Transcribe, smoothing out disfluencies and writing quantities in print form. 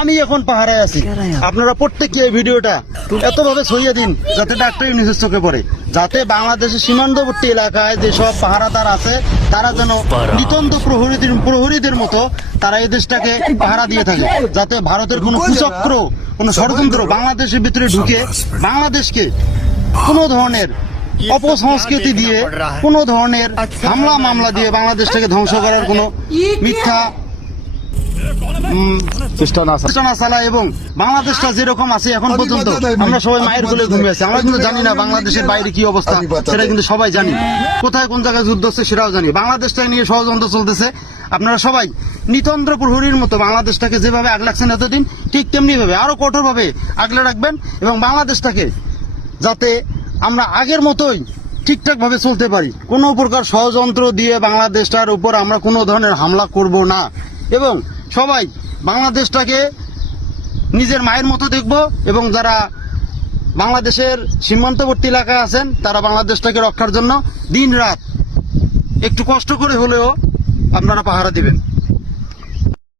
আমি এখন পাহাড়ে আছি, আপনারা প্রত্যেকে এই ভিডিওটা এতভাবে ছড়িয়ে দিন যাতে ডাক্তার ইউনিসের চোখে পড়ে, যাতে বাংলাদেশের সীমান্তবর্তী এলাকায় যেসব পাহারাদার আছে তারা যেন নিতন্ত প্রহরীদের মতো তারা এই দেশটাকে পাহারা দিয়ে থাকে, যাতে ভারতের কোনো কুচক্র কোনো ষড়যন্ত্র বাংলাদেশের ভিতরে ঢুকে বাংলাদেশকে কোনো ধরনের অপসংস্কৃতি দিয়ে কোনো ধরনের হামলা মামলা দিয়ে বাংলাদেশটাকে ধ্বংস করার কোনো মিথ্যা চেষ্টা না চালায়। এবং বাংলাদেশটা যেরকম আছে এখন পর্যন্ত আমরা সবাই মায়ের কোলে ঘুমিয়ে আছি, আমরা কিন্তু জানি না বাংলাদেশের বাইরে কি অবস্থা, সেটা কিন্তু সবাই জানি, কোথায় কোন জায়গায় যুদ্ধ হচ্ছে সেটাও জানি। বাংলাদেশটাকে নিয়ে ষড়যন্ত্র চলতেছে, আপনারা সবাই নিতন্ত্র প্রহরীর মতো বাংলাদেশটাকে যেভাবে আগলে রাখছেন এতদিন ঠিক তেমনি ভাবে আরো কঠোরভাবে আগলে রাখবেন এবং বাংলাদেশটাকে যাতে আমরা আগের মতোই ঠিকঠাক ভাবে চলতে পারি। কোনো প্রকার ষড়যন্ত্র দিয়ে বাংলাদেশটার উপর আমরা কোনো ধরনের হামলা করব না এবং সবাই বাংলাদেশটাকে নিজের মায়ের মতো দেখব এবং যারা বাংলাদেশের সীমান্তবর্তী এলাকায় আছেন তারা বাংলাদেশটাকে রক্ষার জন্য দিন রাত একটু কষ্ট করে হলেও আপনারা পাহারা দিবেন।